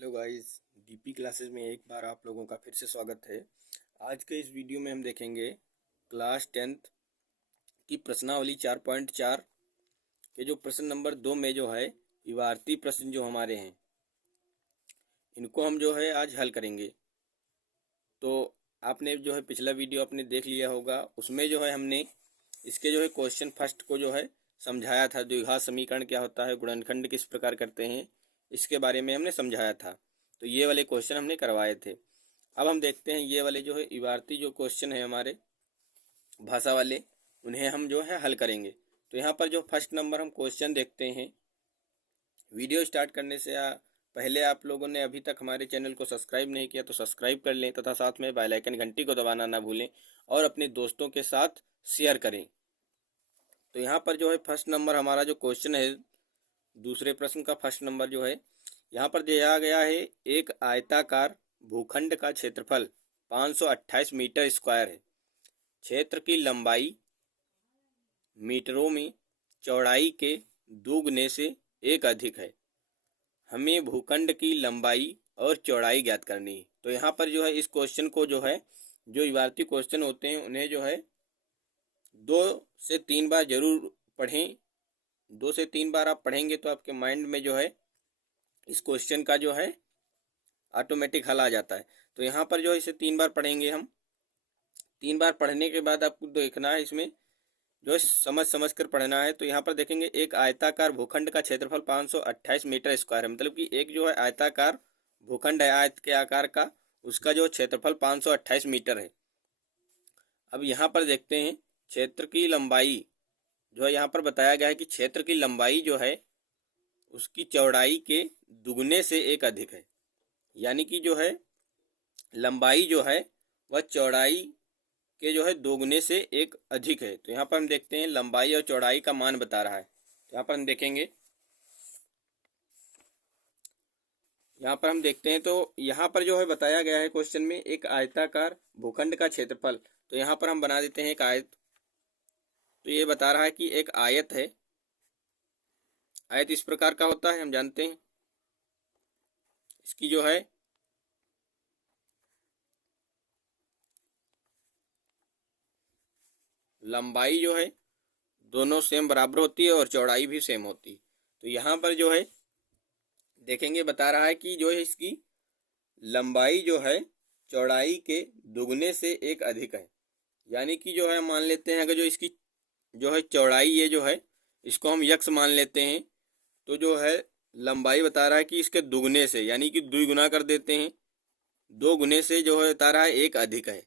Hello guys, DP classes में एक बार आप लोगों का फिर से स्वागत है। आज के इस वीडियो में हम देखेंगे क्लास 10th की प्रश्नावली 4.4 के जो प्रश्न नंबर 2 में जो है इबारती प्रश्न जो हमारे हैं, इनको हम जो है आज हल करेंगे। तो आपने जो है पिछला वीडियो आपने देख लिया होगा, उसमें जो है हमने इसके जो है क्वेश्चन फर्स्ट को जो है समझाया था। द्विघात समीकरण क्या होता है, गुणनखंड किस प्रकार करते हैं, इसके बारे में हमने समझाया था। तो ये वाले क्वेश्चन हमने करवाए थे। अब हम देखते हैं ये वाले जो है इबारती जो क्वेश्चन है हमारे भाषा वाले, उन्हें हम जो है हल करेंगे। तो यहाँ पर जो फर्स्ट नंबर हम क्वेश्चन देखते हैं, वीडियो स्टार्ट करने से पहले आप लोगों ने अभी तक हमारे चैनल को सब्सक्राइब नहीं किया तो सब्सक्राइब कर लें तथा साथ में बेल आइकन घंटी को दबाना ना भूलें और अपने दोस्तों के साथ शेयर करें। तो यहाँ पर जो है फर्स्ट नंबर हमारा जो क्वेश्चन है, दूसरे प्रश्न का फर्स्ट नंबर जो है यहाँ पर दिया गया है। एक आयताकार भूखंड का क्षेत्रफल 528 मीटर स्क्वायर है। क्षेत्र की लंबाई मीटरों में चौड़ाई के दोगुने से एक अधिक है। हमें भूखंड की लंबाई और चौड़ाई ज्ञात करनी है। तो यहाँ पर जो है इस क्वेश्चन को जो है, जो इबारती क्वेश्चन होते हैं उन्हें जो है 2 से 3 बार जरूर पढ़ें। 2 से 3 बार आप पढ़ेंगे तो आपके माइंड में जो है इस क्वेश्चन का जो है ऑटोमेटिक हल आ जाता है। तो यहाँ पर जो है इसे 3 बार पढ़ेंगे हम। 3 बार पढ़ने के बाद आपको देखना है, इसमें जो है समझ समझ कर पढ़ना है। तो यहाँ पर देखेंगे एक आयताकार भूखंड का क्षेत्रफल 528 मीटर स्क्वायर है। मतलब कि एक जो है आयताकार भूखंड है आयत के आकार का, उसका जो क्षेत्रफल 528 मीटर है। अब यहाँ पर देखते हैं क्षेत्र की लंबाई जो है, यहाँ पर बताया गया है कि क्षेत्र की लंबाई जो है उसकी चौड़ाई के दुगने से एक अधिक है। यानी कि जो है लंबाई जो है वह चौड़ाई के जो है दोगुने से एक अधिक है। तो यहाँ पर हम देखते हैं लंबाई और चौड़ाई का मान बता रहा है। तो यहाँ पर हम देखेंगे, यहाँ पर हम देखते हैं तो यहाँ पर जो है बताया गया है क्वेश्चन में एक आयताकार भूखंड का क्षेत्रफल। तो यहाँ पर हम बना देते हैं एक आयत। तो ये बता रहा है कि एक आयत है। आयत इस प्रकार का होता है, हम जानते हैं। इसकी जो है लंबाई जो है दोनों सेम बराबर होती है और चौड़ाई भी सेम होती है। तो यहाँ पर जो है देखेंगे बता रहा है कि जो है इसकी लंबाई जो है चौड़ाई के दुगने से एक अधिक है। यानी कि जो है मान लेते हैं, अगर जो इसकी जो है चौड़ाई ये जो है इसको हम यक्स मान लेते हैं, तो जो है लंबाई बता रहा है कि इसके दुगने से, यानी कि 2 गुना कर देते हैं। 2 गुने से जो है बता रहा है एक अधिक है,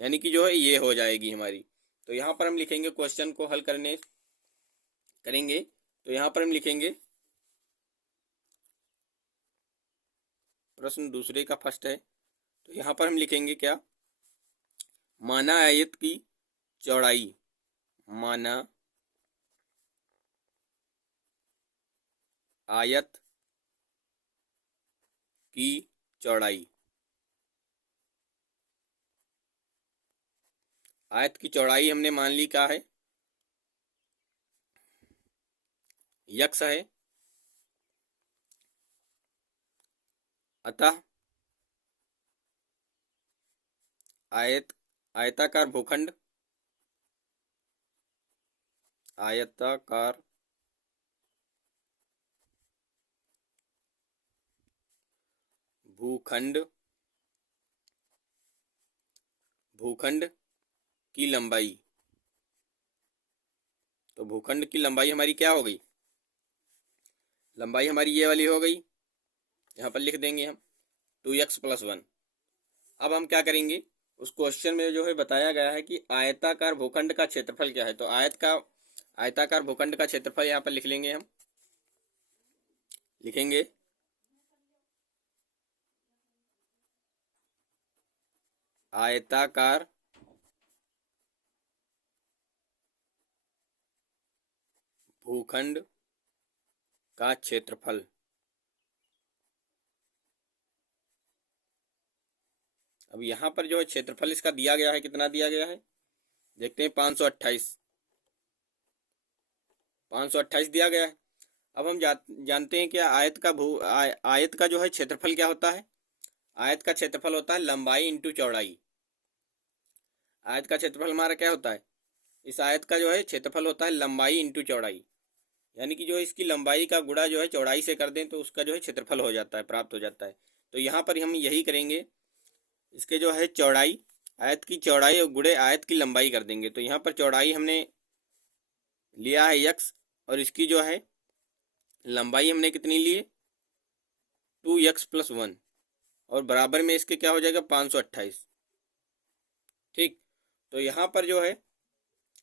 यानी कि जो है ये हो जाएगी हमारी। तो यहाँ पर हम लिखेंगे क्वेश्चन को हल करेंगे। तो यहाँ पर हम लिखेंगे प्रश्न दूसरे का फर्स्ट है। तो यहाँ पर हम लिखेंगे क्या, माना आयत की चौड़ाई, माना आयत की चौड़ाई। आयत की चौड़ाई हमने मान ली क्या है, यक्स है। अतः आयताकार भूखंड, आयताकार भूखंड की लंबाई। तो भूखंड की लंबाई हमारी क्या हो गई, लंबाई हमारी ये वाली हो गई। यहाँ पर लिख देंगे हम 2x + 1। अब हम क्या करेंगे, उस क्वेश्चन में जो है बताया गया है कि आयताकार भूखंड का क्षेत्रफल क्या है। तो आयताकार भूखंड का क्षेत्रफल यहाँ पर लिख लेंगे हम। लिखेंगे आयताकार भूखंड का क्षेत्रफल। अब यहाँ पर जो है क्षेत्रफल इसका दिया गया है, कितना दिया गया है देखते हैं, 528 दिया गया है। अब हम जानते हैं कि आयत का जो है क्षेत्रफल क्या होता है। आयत का क्षेत्रफल होता है लंबाई इंटू चौड़ाई। आयत का क्षेत्रफल हमारा क्या होता है, इस आयत का जो है क्षेत्रफल होता है लंबाई इंटू चौड़ाई। यानी कि जो इसकी लंबाई का गुणा जो है चौड़ाई से कर दें तो उसका जो है क्षेत्रफल हो जाता है, प्राप्त हो जाता है। तो यहाँ पर हम यही करेंगे, इसके जो है चौड़ाई, आयत की चौड़ाई और गुणे आयत की लंबाई कर देंगे। तो यहाँ पर चौड़ाई हमने लिया है x, और इसकी जो है लंबाई हमने कितनी ली है 2x+1, और बराबर में इसके क्या हो जाएगा 528। ठीक, तो यहाँ पर जो है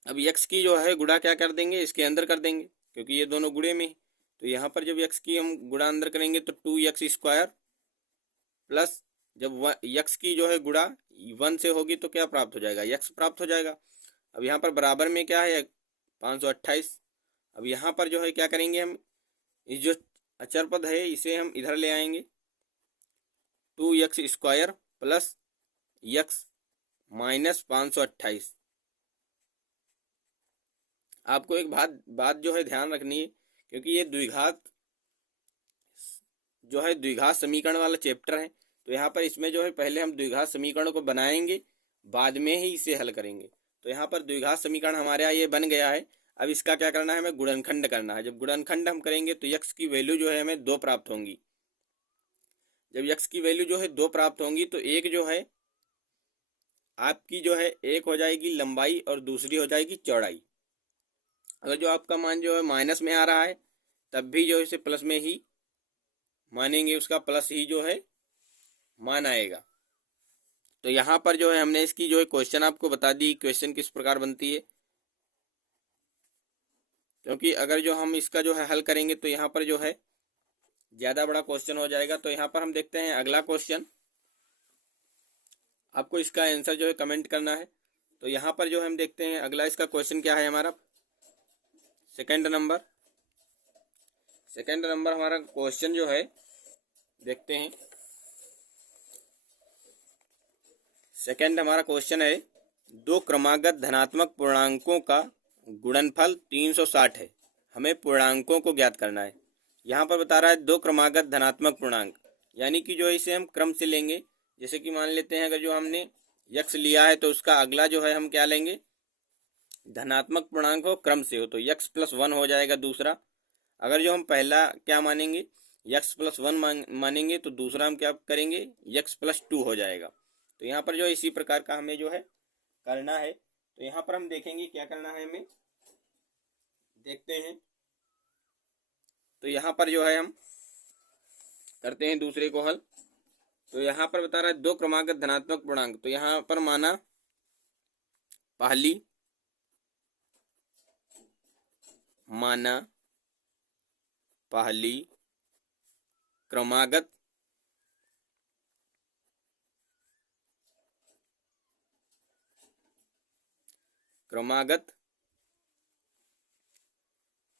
अब x की जो है गुणा क्या कर देंगे, इसके अंदर कर देंगे, क्योंकि ये दोनों गुणे में। तो यहाँ पर जब x की हम गुणा अंदर करेंगे तो 2x² प्लस जब x की जो है गुणा 1 से होगी तो क्या प्राप्त हो जाएगा, x प्राप्त हो जाएगा। अब यहाँ पर बराबर में क्या है 528। अब यहाँ पर जो है क्या करेंगे, हम इस जो अचर पद है इसे हम इधर ले आएंगे, 2x² प्लस x माइनस 528। आपको एक बात जो है ध्यान रखनी है, क्योंकि ये द्विघात जो है द्विघात समीकरण वाला चैप्टर है। तो यहाँ पर इसमें जो है पहले हम द्विघात समीकरण को बनाएंगे, बाद में ही इसे हल करेंगे। तो यहाँ पर द्विघात समीकरण हमारे यहाँ ये बन गया है। अब इसका क्या करना है, हमें गुणनखंड करना है। जब गुणनखंड हम करेंगे तो x की वैल्यू जो है हमें 2 प्राप्त होंगी। जब x की वैल्यू जो है 2 प्राप्त होंगी तो एक जो है आपकी जो है एक हो जाएगी लंबाई और दूसरी हो जाएगी चौड़ाई। अगर जो आपका मान जो है माइनस में आ रहा है तब भी जो इसे प्लस में ही मानेंगे, उसका प्लस ही जो है मान आएगा। तो यहाँ पर जो है हमने इसकी जो है क्वेश्चन आपको बता दी, क्वेश्चन किस प्रकार बनती है। क्योंकि अगर जो हम इसका जो है हल करेंगे तो यहाँ पर जो है ज़्यादा बड़ा क्वेश्चन हो जाएगा। तो यहाँ पर हम देखते हैं अगला क्वेश्चन, आपको इसका आंसर जो है कमेंट करना है। तो यहाँ पर जो हम देखते हैं अगला इसका क्वेश्चन क्या है हमारा, सेकंड नंबर हमारा क्वेश्चन जो है देखते हैं। सेकंड हमारा क्वेश्चन है, दो क्रमागत धनात्मक पूर्णांकों का गुणनफल 360 है, हमें पूर्णांकों को ज्ञात करना है। यहाँ पर बता रहा है दो क्रमागत धनात्मक पूर्णांक, यानी कि जो इसे हम क्रम से लेंगे। जैसे कि मान लेते हैं अगर जो हमने x लिया है तो उसका अगला जो है हम क्या लेंगे, धनात्मक पूर्णांक हो क्रम से हो तो x+1 हो जाएगा दूसरा। अगर जो हम पहला क्या मानेंगे x+1 मानेंगे तो दूसरा हम क्या करेंगे x+2 हो जाएगा। तो यहाँ पर जो इसी प्रकार का हमें जो है करना है। तो यहाँ पर हम देखेंगे क्या करना है, हमें देखते हैं। तो यहाँ पर जो है हम करते हैं दूसरे को हल। तो यहाँ पर बता रहा है दो क्रमागत धनात्मक पूर्णांक, तो यहाँ पर माना पहली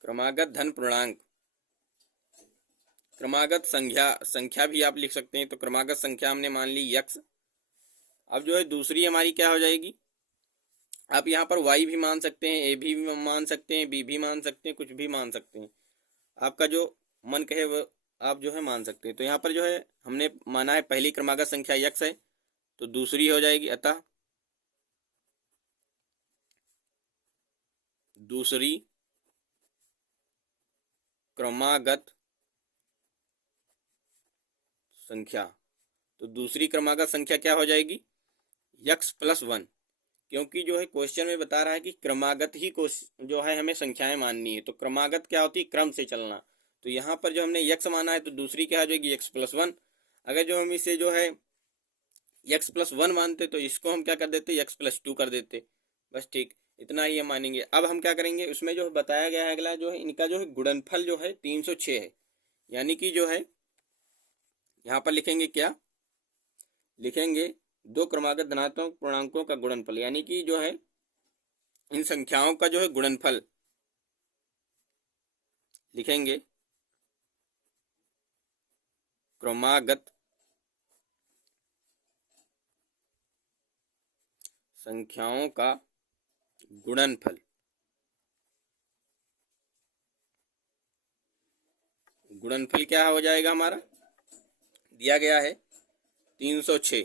क्रमागत धन पूर्णांक, क्रमागत संख्या भी आप लिख सकते हैं। तो क्रमागत संख्या हमने मान ली x। अब जो है दूसरी हमारी क्या हो जाएगी, आप यहाँ पर y भी मान सकते हैं, a भी मान सकते हैं, b भी मान सकते हैं, कुछ भी मान सकते हैं, आपका जो मन कहे वो आप जो है मान सकते हैं। तो यहाँ पर जो है हमने माना है पहली क्रमागत संख्या x है तो दूसरी हो जाएगी, अतः दूसरी क्रमागत संख्या। तो दूसरी क्रमागत संख्या क्या हो जाएगी x+1, क्योंकि जो है क्वेश्चन में बता रहा है कि क्रमागत ही जो है हमें संख्याएं माननी है। तो क्रमागत क्या होती है, क्रम से चलना। तो यहाँ पर जो हमने x माना है तो दूसरी क्या हो जाएगी x+1। अगर जो हम इसे जो है x+1 मानते तो इसको हम क्या कर देते x+2 कर देते, बस ठीक इतना ही हम मानेंगे। अब हम क्या करेंगे, उसमें जो बताया गया है अगला जो है इनका जो है गुणनफल जो है 306 है। यानी कि जो है यहाँ पर लिखेंगे क्या, लिखेंगे दो क्रमागत धनात्मक पूर्णांकों का गुणनफल, यानी कि जो है इन संख्याओं का जो है गुणनफल लिखेंगे क्रमागत संख्याओं का गुणनफल। गुणनफल क्या हो जाएगा हमारा, दिया गया है 306।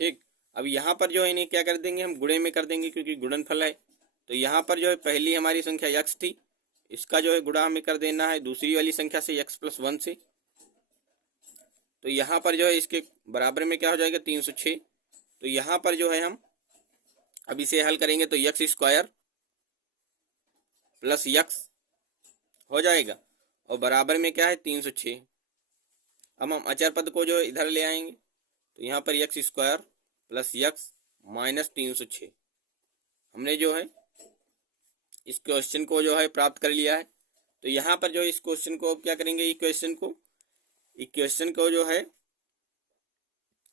ठीक, अब यहाँ पर जो है इन्हें क्या कर देंगे, हम गुणे में कर देंगे क्योंकि गुणनफल है। तो यहाँ पर जो है पहली हमारी संख्या यक्स थी, इसका जो है गुणा हमें कर देना है दूसरी वाली संख्या से x+1 से। तो यहाँ पर जो है इसके बराबर में क्या हो जाएगा 306। तो यहाँ पर जो है हम अब इसे हल करेंगे तो x² प्लस यक्स हो जाएगा और बराबर में क्या है 306। अब हम अचर पद को जो इधर ले आएंगे तो यहाँ पर x² प्लस यक्स माइनस 306 हमने जो है इस क्वेश्चन को जो है प्राप्त कर लिया है। तो यहाँ पर जो इस क्वेश्चन को अब क्या करेंगे, इक्वेशन को जो है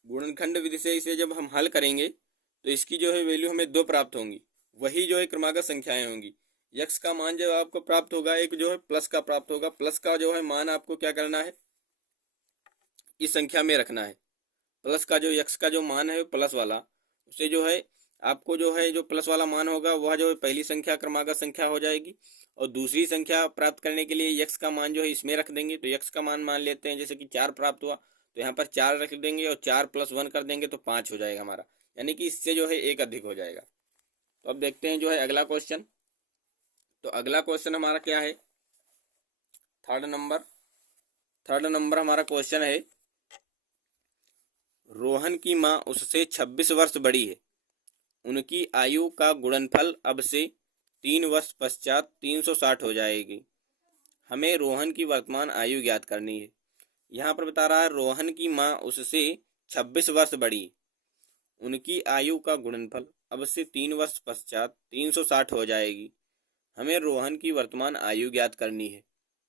गुणनखंड विधि से इसे जब हम हल करेंगे तो इसकी जो है वैल्यू हमें 2 प्राप्त होंगी, वही जो है क्रमागत संख्याएं होंगी। यक्स का मान जब आपको प्राप्त होगा, एक जो है प्लस का प्राप्त होगा, प्लस का जो है मान आपको क्या करना है, इस संख्या में रखना है। प्लस का जो यक्स का जो मान है प्लस वाला, उसे जो है आपको जो है जो प्लस वाला मान होगा वह जो है पहली संख्या क्रमागत संख्या हो जाएगी और दूसरी संख्या प्राप्त करने के लिए यक्स का मान जो है इसमें रख देंगे। तो यक्स का मान लेते हैं जैसे कि 4 प्राप्त हुआ तो यहाँ पर 4 रख देंगे और 4 + 1 कर देंगे तो 5 हो जाएगा हमारा, यानी कि इससे जो है 1 अधिक हो जाएगा। तो अब देखते हैं जो है अगला क्वेश्चन। तो अगला क्वेश्चन हमारा क्या है, थर्ड नंबर हमारा क्वेश्चन है, रोहन की माँ उससे 26 वर्ष बड़ी है, उनकी आयु का गुणनफल अब से 3 वर्ष पश्चात 360 हो जाएगी, हमें रोहन की वर्तमान आयु ज्ञात करनी है। यहाँ पर बता रहा है रोहन की माँ उससे 26 वर्ष बड़ी है, उनकी आयु का गुणनफल अब से 3 वर्ष पश्चात 360 हो जाएगी, हमें रोहन की वर्तमान आयु ज्ञात करनी है।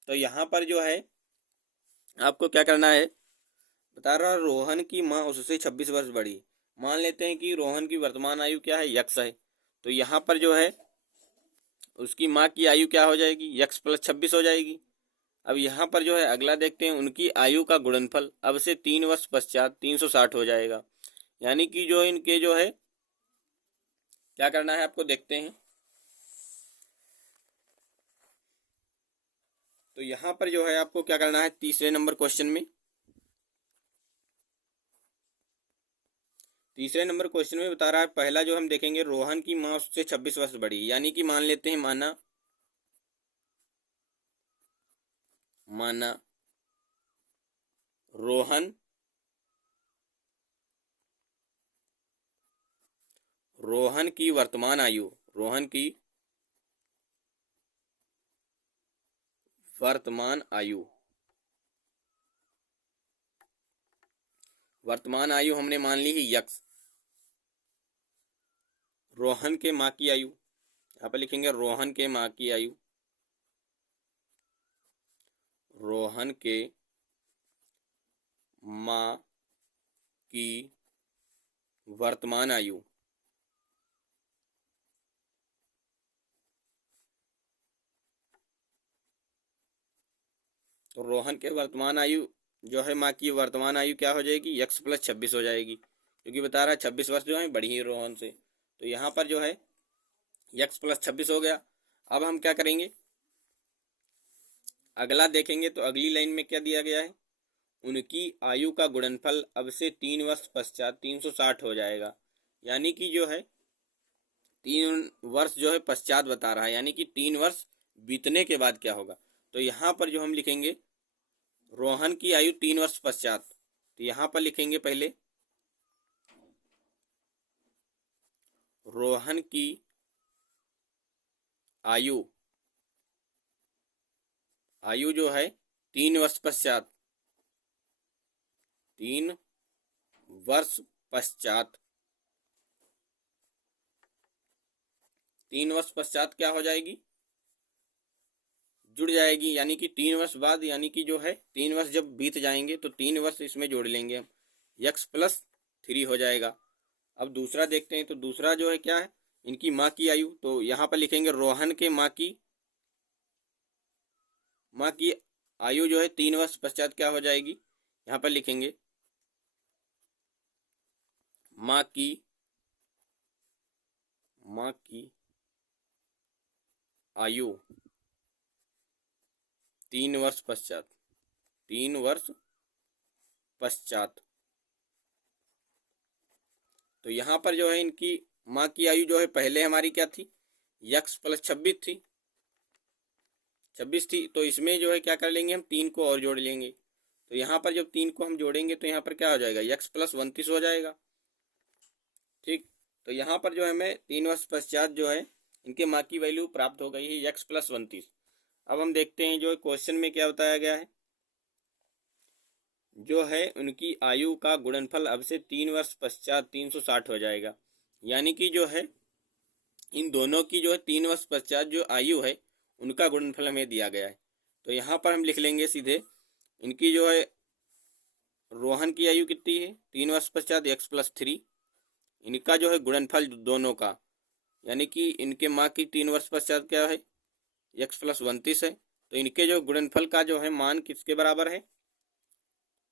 तो यहाँ पर जो है आपको क्या करना है, बता रहा रोहन की माँ उससे 26 वर्ष बड़ी। मान लेते हैं कि रोहन की वर्तमान आयु क्या है, यक्स है। तो यहाँ पर जो है उसकी माँ की आयु क्या हो जाएगी, यक्स + 26 हो जाएगी। अब यहाँ पर जो है अगला देखते हैं, उनकी आयु का गुणनफल अब से 3 वर्ष पश्चात 360 हो जाएगा, यानी कि जो इनके जो है क्या करना है आपको देखते हैं। तो यहाँ पर जो है आपको क्या करना है, तीसरे नंबर क्वेश्चन में बता रहा है, पहला जो हम देखेंगे रोहन की माँ उससे 26 वर्ष बड़ी, यानी कि मान लेते हैं माना रोहन की वर्तमान आयु हमने मान ली है यक्स। रोहन के माँ की आयु, यहाँ पर लिखेंगे रोहन के माँ की वर्तमान आयु तो रोहन के वर्तमान आयु जो है माँ की वर्तमान आयु क्या हो जाएगी, यक्स + 26 हो जाएगी, क्योंकि बता रहा है 26 वर्ष जो है बड़ी है रोहन से। तो यहाँ पर जो है यक्स + 26 हो गया। अब हम क्या करेंगे, अगला देखेंगे तो अगली लाइन में क्या दिया गया है, उनकी आयु का गुणनफल अब से 3 वर्ष पश्चात 360 हो जाएगा, यानी कि जो है 3 वर्ष जो है पश्चात बता रहा है, यानी कि 3 वर्ष बीतने के बाद क्या होगा। तो यहाँ पर जो हम लिखेंगे रोहन की आयु 3 वर्ष पश्चात, तो यहाँ पर लिखेंगे पहले रोहन की आयु जो है 3 वर्ष पश्चात 3 वर्ष पश्चात क्या हो जाएगी, जुड़ जाएगी, यानी कि 3 वर्ष बाद, यानी कि जो है 3 वर्ष जब बीत जाएंगे तो 3 वर्ष इसमें जोड़ लेंगे हम, यक्स + 3 हो जाएगा। अब दूसरा देखते हैं, तो दूसरा जो है क्या है, इनकी माँ की आयु, तो यहाँ पर लिखेंगे रोहन के माँ की आयु जो है 3 वर्ष पश्चात क्या हो जाएगी, यहाँ पर लिखेंगे माँ की आयु 3 वर्ष पश्चात, 3 वर्ष पश्चात। तो यहाँ पर जो है इनकी माँ की आयु जो है पहले हमारी क्या थी, यक्स प्लस 26 थी, 26 थी। तो इसमें जो है क्या कर लेंगे हम, 3 को और जोड़ लेंगे। तो यहाँ पर जब 3 को हम जोड़ेंगे तो यहाँ पर क्या हो जाएगा, यक्स प्लस 29 हो जाएगा। ठीक, तो यहाँ पर जो है हमें 3 वर्ष पश्चात जो है इनके माँ की वैल्यू प्राप्त हो गई है, यक्स प्लस 29। अब हम देखते हैं जो क्वेश्चन में क्या बताया गया है। जो है उनकी आयु का गुणनफल अब से 3 वर्ष पश्चात 360 हो जाएगा। यानी कि जो है इन दोनों की जो है 3 वर्ष पश्चात जो आयु है उनका गुणनफल हमें दिया गया है। तो यहाँ पर हम लिख लेंगे सीधे, इनकी जो है रोहन की आयु कितनी है, 3 वर्ष पश्चात एक्स प्लस 3, इनका जो है गुणनफल दोनों का, यानी कि इनके माँ की 3 वर्ष पश्चात क्या है, एक्स प्लस 29 है। तो इनके जो गुणनफल का जो है मान किसके बराबर है,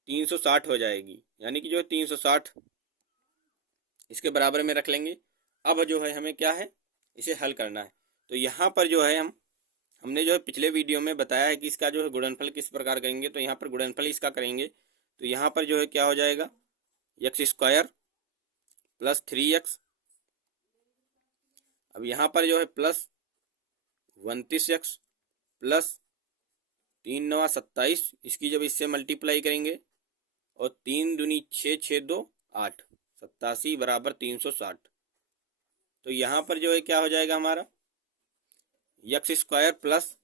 360 हो जाएगी। यानी कि जो है 360 इसके बराबर में रख लेंगे। अब जो है हमें क्या है, इसे हल करना है। तो यहाँ पर जो है हमने जो है पिछले वीडियो में बताया है कि इसका जो है गुणनफल किस प्रकार करेंगे। तो यहाँ पर गुणनफल इसका करेंगे तो यहाँ पर जो है क्या हो जाएगा, एक्स स्क्वायर प्लस 3x, अब यहाँ पर जो है प्लस 29x प्लस 3 9 27, इसकी जब इससे मल्टीप्लाई करेंगे और 3 दूनी 6 6 2 8, 87 बराबर 360। तो यहाँ पर जो है क्या हो जाएगा हमारा, एक्स स्क्वायर प्लस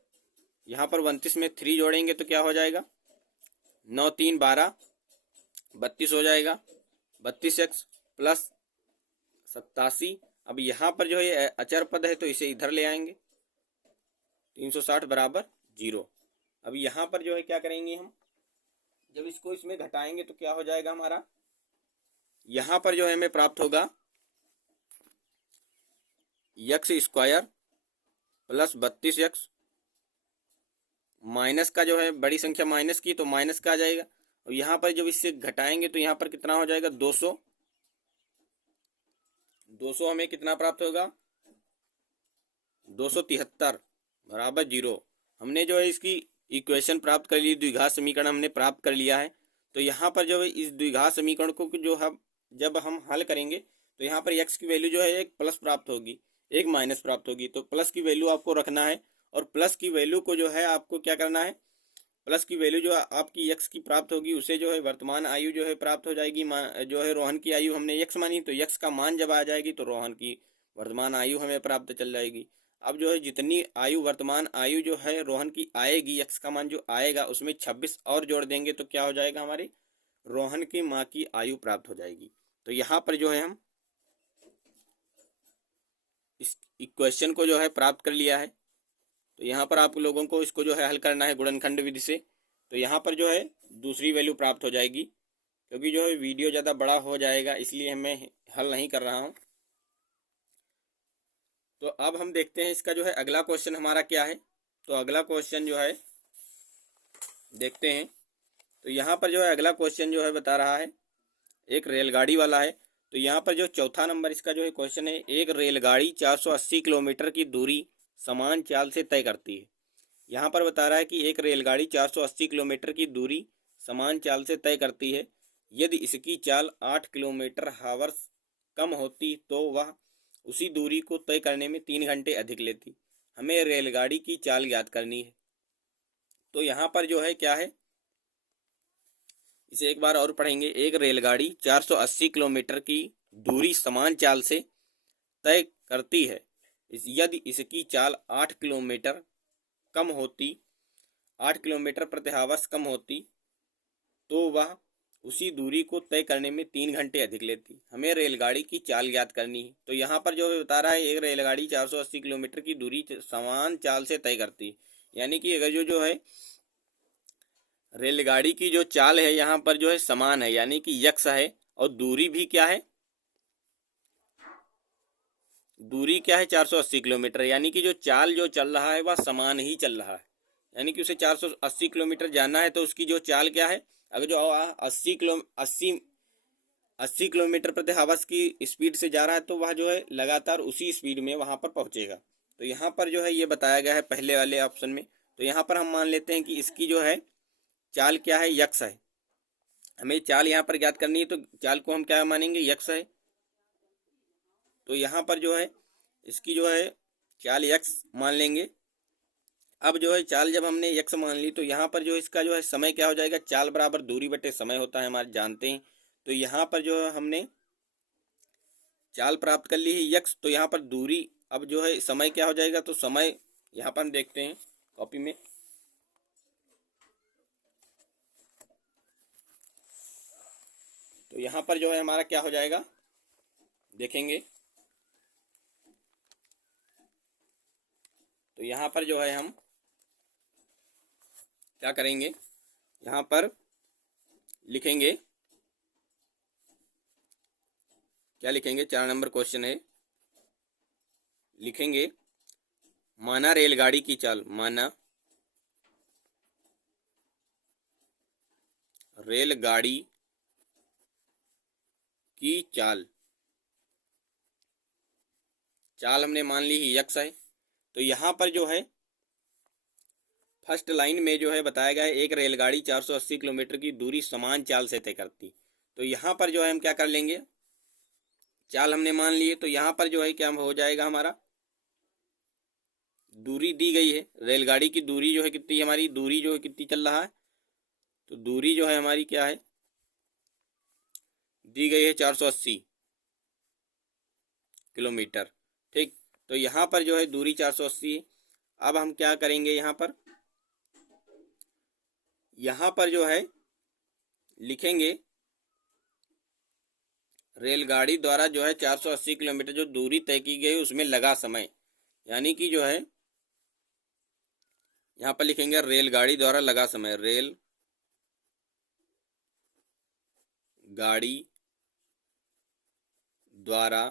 यहाँ पर 29 में 3 जोड़ेंगे तो क्या हो जाएगा, 9 3 12 32 हो जाएगा, 32x प्लस 87। अब यहाँ पर जो है अचर पद है तो इसे इधर ले आएंगे, 360 बराबर 0। अब यहाँ पर जो है क्या करेंगे हम, जब इसको इसमें घटाएंगे तो क्या हो जाएगा हमारा, यहाँ पर जो है हमें प्राप्त होगा x square plus 32x, minus का जो है बड़ी संख्या माइनस की तो माइनस का आ जाएगा। और यहाँ पर जब इससे घटाएंगे तो यहाँ पर कितना हो जाएगा, 200 हमें कितना प्राप्त होगा, 273 बराबर 0। हमने जो है इसकी इक्वेशन प्राप्त कर ली, द्विघात समीकरण हमने प्राप्त कर लिया है। तो यहाँ पर जो है इस द्विघात समीकरण को जो हम जब हम हल करेंगे तो यहाँ पर x की वैल्यू जो है एक प्लस प्राप्त होगी, एक माइनस प्राप्त होगी। तो प्लस की वैल्यू आपको रखना है और प्लस की वैल्यू को जो है आपको क्या करना है, प्लस की वैल्यू जो आपकी x की प्राप्त होगी उसे जो है वर्तमान आयु जो है प्राप्त हो जाएगी। जो है रोहन की आयु हमने x मानी तो x का मान जब आ जाएगी तो रोहन की वर्तमान आयु हमें प्राप्त चल जाएगी। अब जो है जितनी आयु वर्तमान आयु जो है रोहन की आएगी, x का मान जो आएगा उसमें 26 और जोड़ देंगे तो क्या हो जाएगा, हमारी रोहन की माँ की आयु प्राप्त हो जाएगी। तो यहाँ पर जो है हम इस इक्वेशन को जो है प्राप्त कर लिया है। तो यहाँ पर आप लोगों को इसको जो है हल करना है गुणनखंड विधि से। तो यहाँ पर जो है दूसरी वैल्यू प्राप्त हो जाएगी, क्योंकि जो है वीडियो ज़्यादा बड़ा हो जाएगा इसलिए मैं हल नहीं कर रहा हूँ। तो अब हम देखते हैं इसका जो है अगला क्वेश्चन हमारा क्या है। तो अगला क्वेश्चन जो है देखते हैं। तो यहाँ पर जो है अगला क्वेश्चन जो है बता रहा है, एक रेलगाड़ी वाला है। तो यहाँ पर जो चौथा नंबर इसका जो है क्वेश्चन है, एक रेलगाड़ी 480 किलोमीटर की दूरी समान चाल से तय करती है। यहाँ पर बता रहा है कि एक रेलगाड़ी 480 किलोमीटर की दूरी समान चाल से तय करती है। यदि इसकी चाल 8 किलोमीटर हावर्स कम होती तो वह उसी दूरी को तय करने में 3 घंटे अधिक लेती। हमें रेलगाड़ी की चाल ज्ञात करनी है। तो यहाँ पर जो है क्या है, इसे एक बार और पढ़ेंगे। एक रेलगाड़ी 480 किलोमीटर की दूरी समान चाल से तय करती है। यदि इसकी चाल 8 किलोमीटर कम होती, 8 किलोमीटर प्रति हावर्स कम होती तो वह उसी दूरी को तय करने में 3 घंटे अधिक लेती। हमें रेलगाड़ी की चाल ज्ञात करनी है। तो यहाँ पर जो बता रहा है, एक रेलगाड़ी 480 किलोमीटर की दूरी समान चाल से तय करती, यानी कि अगर जो है रेलगाड़ी की जो चाल है यहाँ पर जो है समान है, यानी कि यक्स है, और दूरी भी क्या है, दूरी क्या है 480 किलोमीटर, यानी कि जो चाल जो चल रहा है वह समान ही चल रहा है। यानी कि उसे 480 किलोमीटर जाना है तो उसकी जो चाल क्या है, अगर जो 80 किलोमीटर प्रति हावर्स की स्पीड से जा रहा है तो वह जो है लगातार उसी स्पीड में वहाँ पर पहुँचेगा। तो यहाँ पर जो है ये बताया गया है पहले वाले ऑप्शन में। तो यहाँ पर हम मान लेते हैं कि इसकी जो है चाल क्या है, यक्स है। हमें चाल यहाँ पर ज्ञात करनी है, तो चाल को हम क्या मानेंगे, यक्स है। तो यहाँ पर जो है इसकी जो है चाल यक्स मान लेंगे। अब जो है चाल जब हमने यक्स मान ली तो यहाँ पर जो इसका जो है समय क्या हो जाएगा, चाल बराबर दूरी बटे समय होता है, हमारे जानते हैं। तो यहाँ पर जो है हमने चाल प्राप्त कर ली है यक्स, तो यहाँ पर दूरी, अब जो है समय क्या हो जाएगा, तो समय यहाँ पर हम देखते हैं कॉपी में। तो यहाँ पर जो है हमारा क्या हो जाएगा देखेंगे। तो यहाँ पर जो है हम क्या करेंगे, यहाँ पर लिखेंगे, क्या लिखेंगे, 4 नंबर क्वेश्चन है, लिखेंगे माना रेलगाड़ी की चाल, माना रेलगाड़ी की चाल, चाल हमने मान ली ही यक्स है। तो यहाँ पर जो है फर्स्ट लाइन में जो है बताया गया है एक रेलगाड़ी 480 किलोमीटर की दूरी समान चाल से तय करती। तो यहाँ पर जो है हम क्या कर लेंगे, चाल हमने मान ली है, तो यहाँ पर जो है क्या हो जाएगा, हमारा दूरी दी गई है, रेलगाड़ी की दूरी जो है कितनी, हमारी दूरी जो है कितनी चल रहा है, तो दूरी जो है हमारी क्या है, दी गई है 480 किलोमीटर। ठीक, तो यहाँ पर जो है दूरी 480 है। अब हम क्या करेंगे, यहाँ पर जो है लिखेंगे रेलगाड़ी द्वारा जो है 480 किलोमीटर जो दूरी तय की गई उसमें लगा समय, यानी कि जो है यहाँ पर लिखेंगे रेलगाड़ी द्वारा लगा समय, रेल गाड़ी द्वारा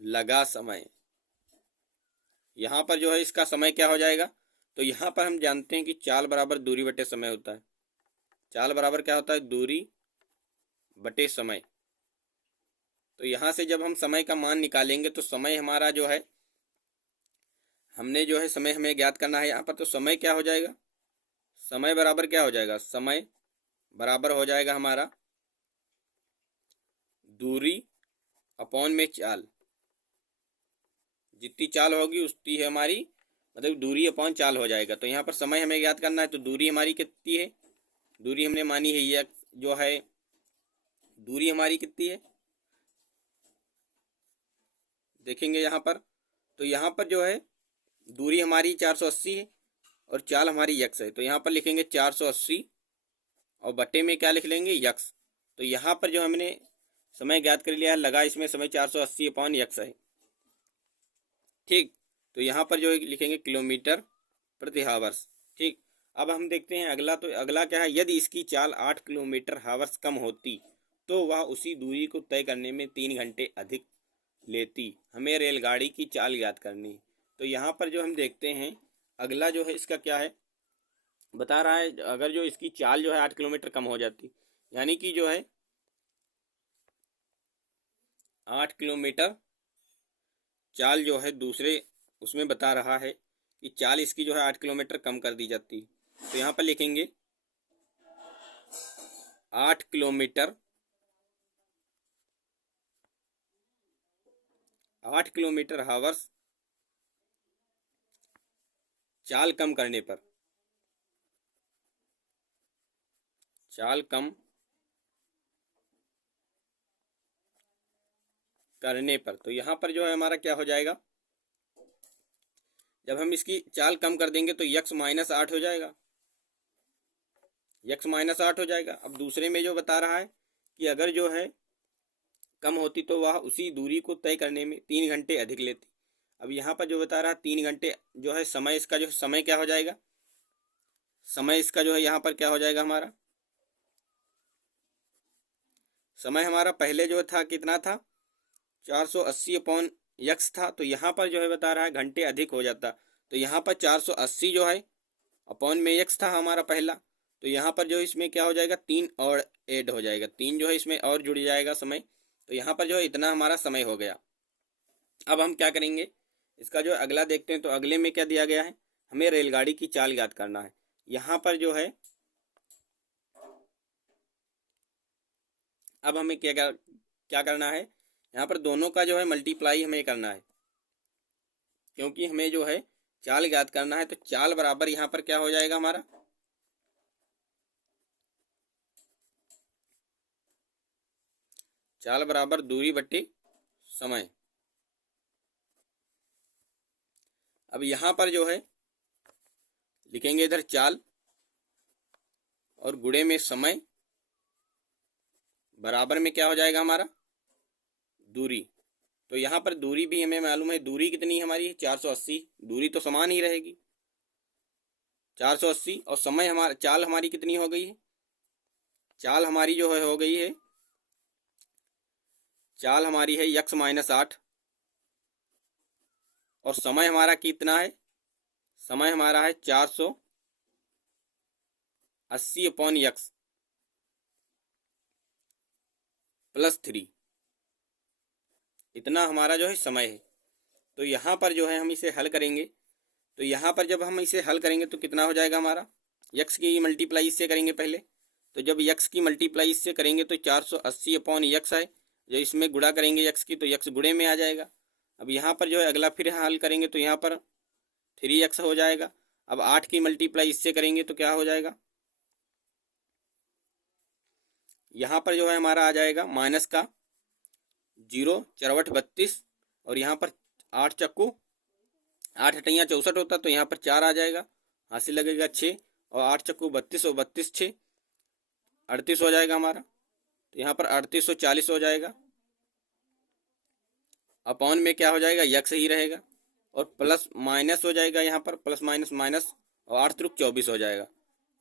लगा समय। यहाँ पर जो है इसका समय क्या हो जाएगा, तो यहाँ पर हम जानते हैं कि चाल बराबर दूरी बटे समय होता है। चाल बराबर क्या होता है, दूरी बटे समय। तो यहाँ से जब हम समय का मान निकालेंगे तो समय हमारा जो है, हमने जो है समय हमें ज्ञात करना है यहाँ पर, तो समय क्या हो जाएगा, समय बराबर क्या हो जाएगा, समय बराबर हो जाएगा हमारा दूरी अपॉन में चाल, जितनी चाल होगी उतनी है हमारी, मतलब दूरी अपॉन चाल हो जाएगा। तो यहाँ पर समय हमें ज्ञात करना है, तो दूरी हमारी कितनी है, दूरी हमने मानी है ये जो है दूरी हमारी कितनी है, देखेंगे यहाँ पर। तो यहाँ पर जो है दूरी हमारी 480 है और चाल हमारी यक्स है। तो यहाँ पर लिखेंगे 480 और बटे में क्या लिख लेंगे, यक्स। तो यहाँ पर जो हमने समय ज्ञात कर लिया है, लगा इसमें समय 480 अपॉन यक्स है। ठीक, तो यहाँ पर जो लिखेंगे किलोमीटर प्रति हावर्स। ठीक, अब हम देखते हैं अगला। तो अगला क्या है, यदि इसकी चाल 8 किलोमीटर हावर्स कम होती तो वह उसी दूरी को तय करने में 3 घंटे अधिक लेती। हमें रेलगाड़ी की चाल याद करनी। तो यहाँ पर जो हम देखते हैं अगला जो है इसका क्या है, बता रहा है अगर जो इसकी चाल जो है 8 किलोमीटर कम हो जाती, यानी कि जो है 8 किलोमीटर चाल जो है दूसरे उसमें बता रहा है कि चाल इसकी जो है 8 किलोमीटर कम कर दी जाती। तो यहाँ पर लिखेंगे 8 किलोमीटर 8 किलोमीटर हावर्स चाल कम करने पर, चाल कम करने पर। तो यहाँ पर जो है हमारा क्या हो जाएगा, जब हम इसकी चाल कम कर देंगे तो यक्स माइनस 8 हो जाएगा, यक्स माइनस 8 हो जाएगा। अब दूसरे में जो बता रहा है कि अगर जो है कम होती तो वह उसी दूरी को तय करने में 3 घंटे अधिक लेती। अब यहाँ पर जो बता रहा है 3 घंटे जो है समय, इसका जो समय क्या हो जाएगा, समय इसका जो है यहाँ पर क्या हो जाएगा, हमारा समय हमारा पहले जो था कितना था, 480 अपॉन यक्स था। तो यहाँ पर जो है बता रहा है घंटे अधिक हो जाता। तो यहाँ पर 480 जो है अपॉन में यक्स था हमारा पहला, तो यहाँ पर जो इसमें क्या हो जाएगा, 3 और ऐड हो जाएगा, 3 जो है इसमें और जुड़ जाएगा समय। तो यहाँ पर जो है इतना हमारा समय हो गया। अब हम क्या करेंगे, इसका जो अगला देखते हैं। तो अगले में क्या दिया गया है, हमें रेलगाड़ी की चाल याद करना है। यहाँ पर जो है अब हमें क्या क्या क्या करना है, यहाँ पर दोनों का जो है मल्टीप्लाई हमें करना है, क्योंकि हमें जो है चाल याद करना है। तो चाल बराबर यहाँ पर क्या हो जाएगा हमारा, चाल बराबर दूरी बट्टी समय। अब यहाँ पर जो है लिखेंगे इधर चाल और गुणे में समय, बराबर में क्या हो जाएगा हमारा दूरी। तो यहाँ पर दूरी भी हमें मालूम है, दूरी कितनी हमारी है 480, दूरी तो समान ही रहेगी 480। और समय हमारा, चाल हमारी कितनी हो गई है, चाल हमारी जो है हो गई है, चाल हमारी है यक्स माइनस 8। और समय हमारा कितना है, समय हमारा है 480 अपॉन यक्स प्लस 3, इतना हमारा जो है समय है। तो यहाँ पर जो है हम इसे हल करेंगे, तो यहाँ पर जब हम इसे हल करेंगे तो कितना हो जाएगा हमारा, यक्स की मल्टीप्लाई इससे करेंगे पहले। तो जब यक्स की मल्टीप्लाई इससे करेंगे तो 480 अपॉन यक्स है, जो इसमें गुणा करेंगे यक्स की तो यक्स गुणे में आ जाएगा। अब यहाँ पर जो है अगला फिर हल करेंगे तो यहाँ पर 3x हो जाएगा। अब 8 की मल्टीप्लाई इससे करेंगे तो क्या हो जाएगा, यहाँ पर जो है हमारा आ जाएगा माइनस का 0 चरवट 32, और यहाँ पर 8 चक्कू 8 अठैया 64 होता, तो यहाँ पर 4 आ जाएगा, हासिल लगेगा 6, और 8 चक्कू 32 और 32 6 38 हो जाएगा हमारा। तो यहाँ पर 3840 हो जाएगा। अपॉन में क्या हो जाएगा, यक्स ही रहेगा, और प्लस माइनस हो जाएगा, यहाँ पर प्लस माइनस माइनस, और 8 त्रिक 24 हो जाएगा,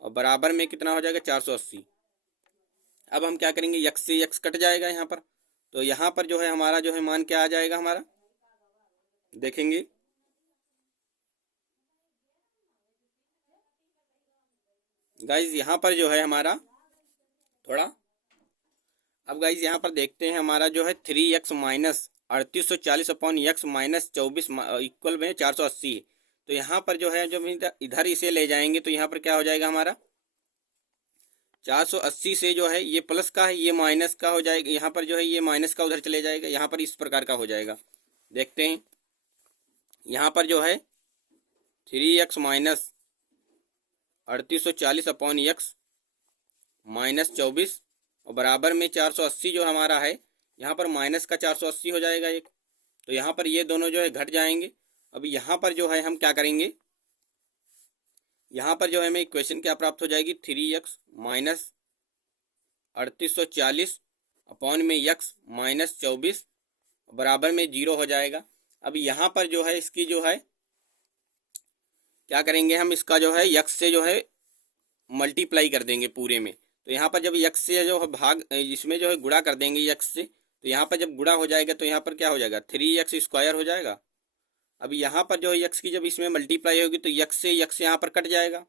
और बराबर में कितना हो जाएगा 480। अब हम क्या करेंगे, यक्स से यक्स कट जाएगा यहाँ पर, तो यहाँ पर जो है हमारा जो है मान क्या आ जाएगा हमारा, देखेंगे गाइज यहाँ पर जो है हमारा थोड़ा, अब गाइज यहाँ पर देखते हैं हमारा जो है 3x minus 3840 upon x minus 24 equal में 480 है। तो यहाँ पर जो है जब इधर इसे ले जाएंगे तो यहाँ पर क्या हो जाएगा हमारा, 480 से जो है ये प्लस का है, ये माइनस का हो जाएगा, यहाँ पर जो है ये माइनस का उधर चले जाएगा, यहाँ पर इस प्रकार का हो जाएगा। देखते हैं यहाँ पर जो है 3x minus 3840 upon x minus 24, और बराबर में 480 जो हमारा है, यहाँ पर माइनस का 480 हो जाएगा एक, तो यहाँ पर ये दोनों जो है घट जाएंगे। अब यहाँ पर जो है हम क्या करेंगे, यहाँ पर जो है हमें इक्वेशन क्या प्राप्त हो जाएगी, 3x माइनस 3840 अपॉन में यक्स माइनस 24 बराबर में 0 हो जाएगा। अब यहाँ पर जो है इसकी जो है क्या करेंगे, हम इसका जो है यक्स से जो है मल्टीप्लाई कर देंगे पूरे में। तो यहाँ पर जब यक्स से जो है भाग, इसमें जो है गुणा कर देंगे यक्स से, तो यहाँ पर जब गुणा हो जाएगा तो यहाँ पर क्या हो जाएगा 3x स्क्वायर हो जाएगा। अब यहाँ पर जो है यक्स की जब इसमें मल्टीप्लाई होगी तो यक्स से यहाँ पर कट जाएगा,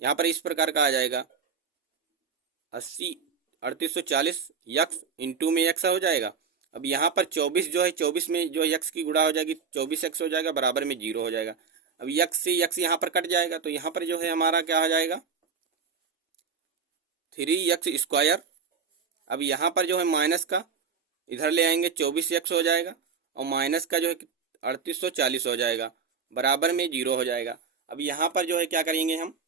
यहाँ पर इस प्रकार का आ जाएगा 3840 यक्स इंटू में यक्स हो जाएगा। अब यहाँ पर 24 जो है 24 में जो यक्स की गुणा हो जाएगी 24x हो जाएगा, बराबर में 0 हो जाएगा। अब यक्स से यक्स यहाँ पर कट जाएगा, तो यहाँ पर जो है हमारा क्या हो जाएगा 3x स्क्वायर। अब यहाँ पर जो है माइनस का इधर ले आएंगे 24x हो जाएगा, और माइनस का जो है 3840 हो जाएगा, बराबर में 0 हो जाएगा। अब यहाँ पर जो है क्या करेंगे, हम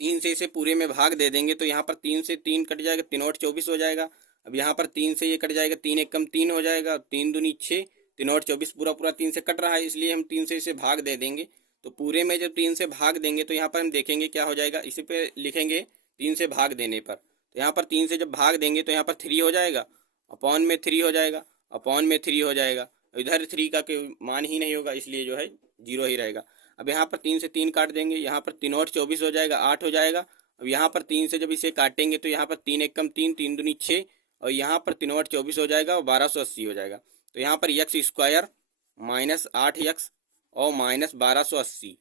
3 से इसे पूरे में भाग दे देंगे, तो यहाँ पर 3 से 3 कट जाएगा, 3 और 24 हो जाएगा। अब यहाँ पर 3 से ये कट जाएगा, 3 एक कम 3 हो जाएगा, 3 दूनी 6, 3 और 24 पूरा पूरा 3 से कट रहा है, इसलिए हम 3 से इसे भाग दे देंगे। तो पूरे में जब 3 से भाग देंगे तो यहाँ पर हम देखेंगे क्या हो जाएगा, इसी पे लिखेंगे 3 से भाग देने पर। तो यहाँ पर 3 से जब भाग देंगे तो यहाँ पर 3 हो जाएगा, अपॉन में 3 हो जाएगा, अपॉन में 3 हो जाएगा, इधर 3 का मान ही नहीं होगा, इसलिए जो है 0 ही रहेगा। अब यहाँ पर 3 से 3 काट देंगे, यहाँ पर 3 और 24 हो जाएगा, 8 हो जाएगा। अब यहाँ पर 3 से जब इसे काटेंगे तो यहाँ पर 3 एक कम 3, 3 दूनी 6, और यहाँ पर 3 और 24 हो जाएगा, और 1280 हो जाएगा। तो यहाँ पर यक्स स्क्वायर माइनस 8x और माइनस 1280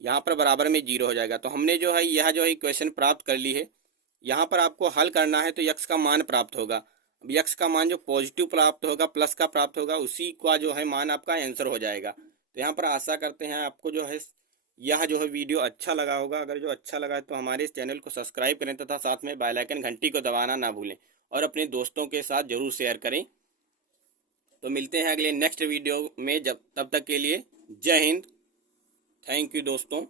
यहाँ पर बराबर में 0 हो जाएगा। तो हमने जो है यह जो है इक्वेशन प्राप्त कर ली है। यहाँ पर आपको हल करना है तो यक्स का मान प्राप्त होगा। अब यक्स का मान जो पॉजिटिव प्राप्त होगा, प्लस का प्राप्त होगा, उसी का जो है मान आपका आंसर हो जाएगा। तो यहाँ पर आशा करते हैं आपको जो है यह जो है वीडियो अच्छा लगा होगा। अगर जो अच्छा लगा तो हमारे इस चैनल को सब्सक्राइब करें तथा साथ में बेल आइकन घंटी को दबाना ना भूलें और अपने दोस्तों के साथ जरूर शेयर करें। तो मिलते हैं अगले नेक्स्ट वीडियो में, जब तब तक के लिए जय हिंद। थैंक यू दोस्तों।